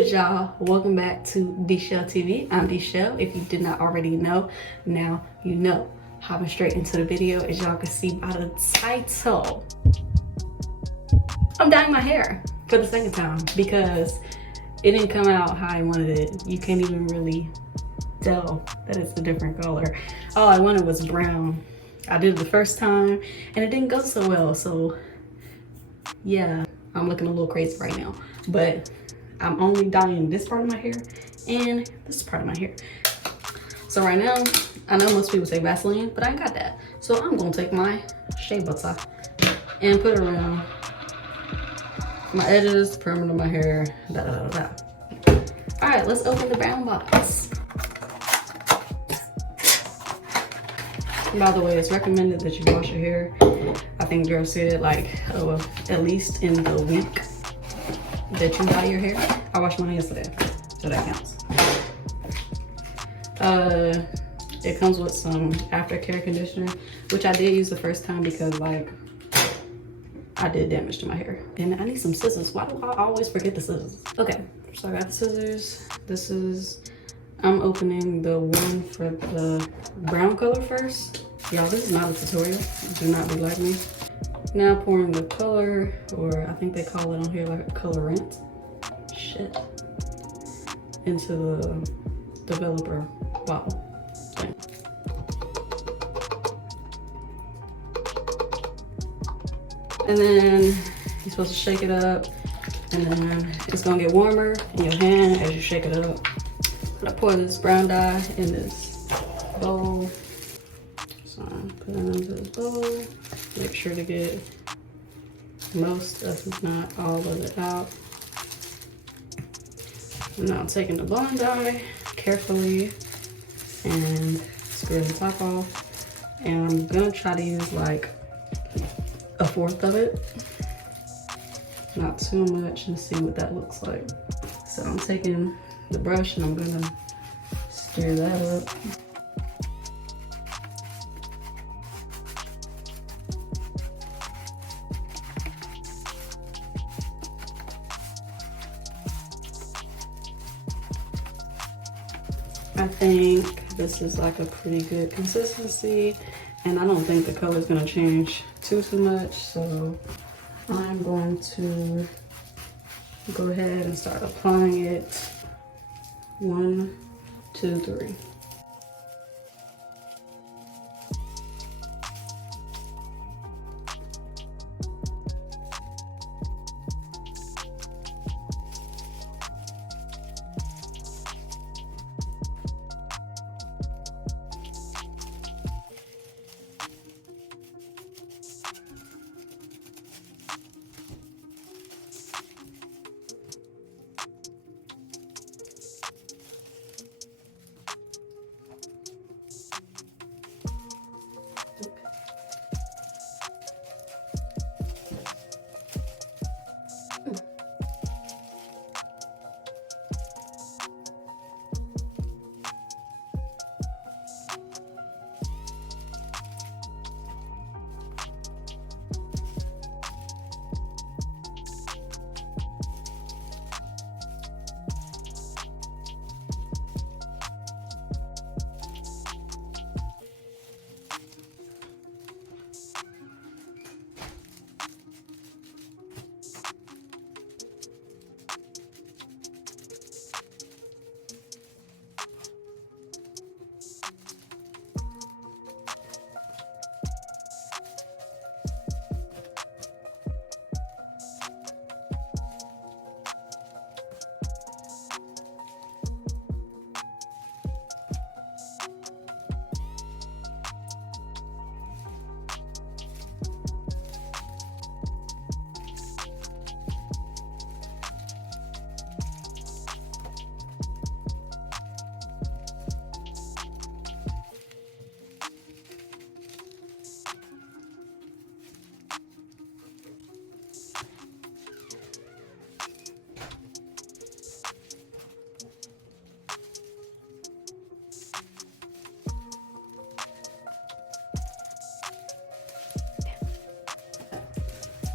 good, y'all? Welcome back to D.I.Y TV. I'm D.I.Y. If you did not already know, now you know. Hopping straight into the video, as y'all can see by the title, I'm dyeing my hair for the second time because it didn't come out how I wanted it. You can't even really tell that it's a different color. All I wanted was brown. I did it the first time and it didn't go so well, so yeah, I'm looking a little crazy right now, but I'm only dyeing this part of my hair and this part of my hair. So right now, I know most people say Vaseline, but I ain't got that. So I'm gonna take my shea butter and put it around my edges, perimeter of my hair, da da da da. All right, let's open the brown box. By the way, it's recommended that you wash your hair. I think Girl said like, at least in the week that you dye your hair. I washed mine yesterday, so that counts. It comes with some aftercare conditioner, which I did use the first time because like I did damage to my hair. And I need some scissors. Why do I always forget the scissors? Okay, so I got the scissors. I'm opening the one for the brown color first. Y'all, this is not a tutorial. Do not be like me. Now pouring the color, or I think they call it on here like a colorant. Shit. Into the developer bottle thing. And then you're supposed to shake it up, and then it's gonna get warmer in your hand as you shake it up. I'm gonna pour this brown dye in this bowl. So I'm putting it into this bowl. Make sure to get most of, if not all of it out. And now I'm taking the blonde dye carefully and screw the top off. And I'm gonna try to use like a fourth of it. Not too much, and see what that looks like. So I'm taking the brush and I'm gonna stir that up. I think this is like a pretty good consistency, and I don't think the color is gonna change too much, so I'm going to go ahead and start applying it. 1, 2, 3.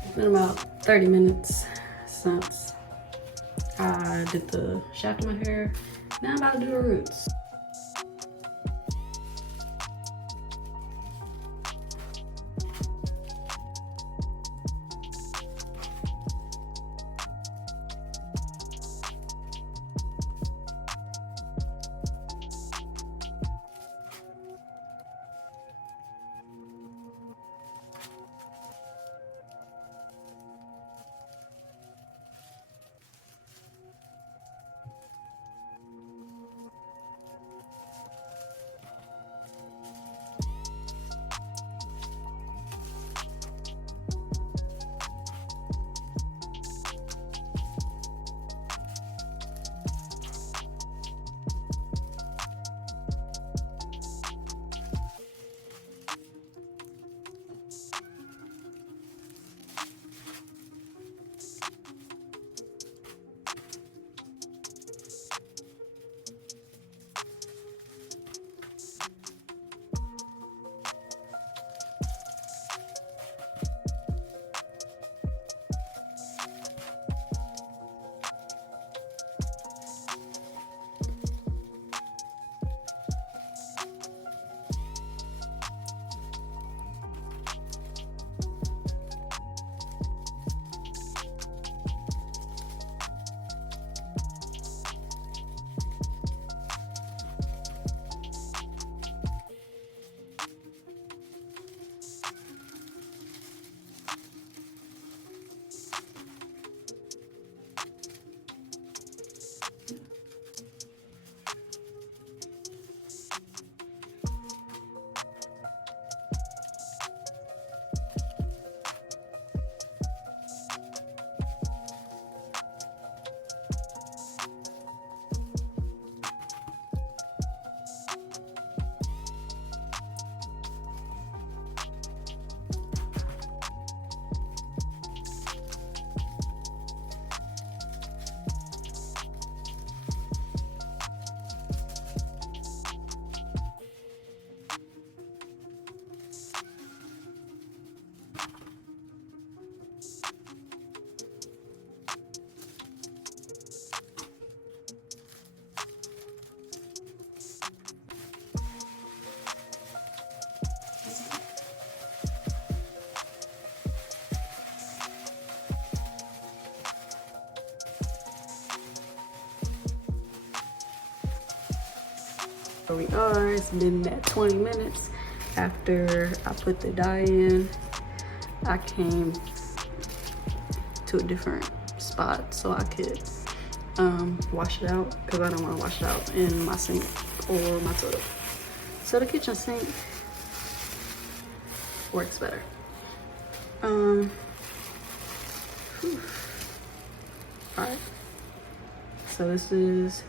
It's been about 30 minutes since I I did the shaft of my hair. Now I'm about to do the roots. Here we are. It's been that 20 minutes after I put the dye in. I came to a different spot so I could wash it out, because I don't want to wash it out in my sink or my toilet. So the kitchen sink works better. Alright, so this is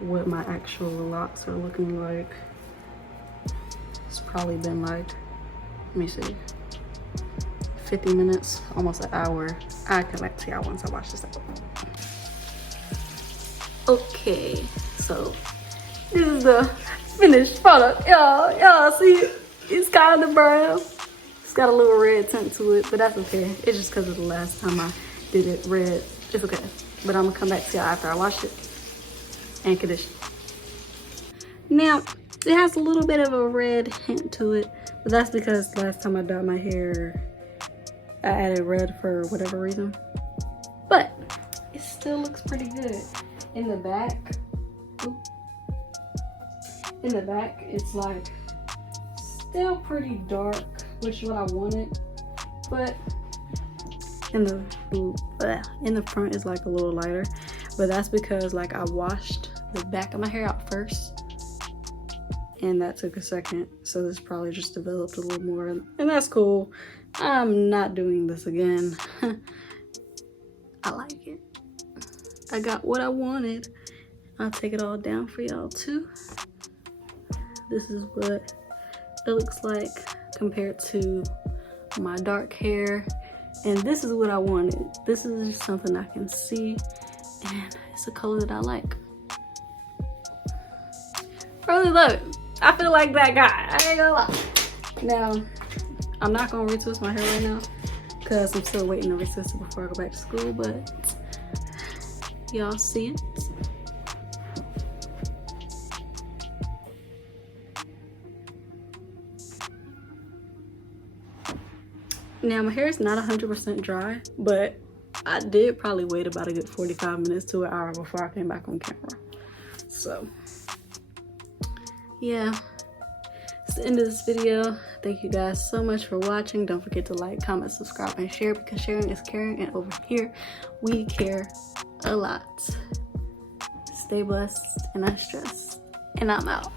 what my actual locks are looking like. It's probably been like, let me see, 50 minutes, almost an hour. I'll come back to y'all once I wash this out. Okay, so this is the finished product. Y'all see it's kind of brown. It's got a little red tint to it, but that's okay. It's just because of the last time I did it red. It's okay. But I'm gonna come back to y'all after I wash it and condition. Now, it has a little bit of a red hint to it, but that's because last time I dyed my hair, I added red for whatever reason. But it still looks pretty good. In the back, it's like still pretty dark, which is what I wanted. But in the front is like a little lighter. But that's because like I washed the back of my hair out first, and that took a second, so this probably just developed a little more, and that's cool. I'm not doing this again. I like it. I got what I wanted. I'll take it all down for y'all too. This is what it looks like compared to my dark hair, and this is what I wanted. This is just something I can see, and it's a color that I like. I really love it. I feel like that guy. I ain't gonna lie. Now, I'm not gonna retwist my hair right now because I'm still waiting to retwist it before I go back to school, but Y'all see it? Now my hair is not 100% dry, but I did probably wait about a good 45 minutes to an hour before I came back on camera. So yeah, it's the end of this video. Thank you guys so much for watching. Don't forget to like, comment, subscribe, and share, because sharing is caring, and over here we care a lot. Stay blessed and unstressed, and I'm out.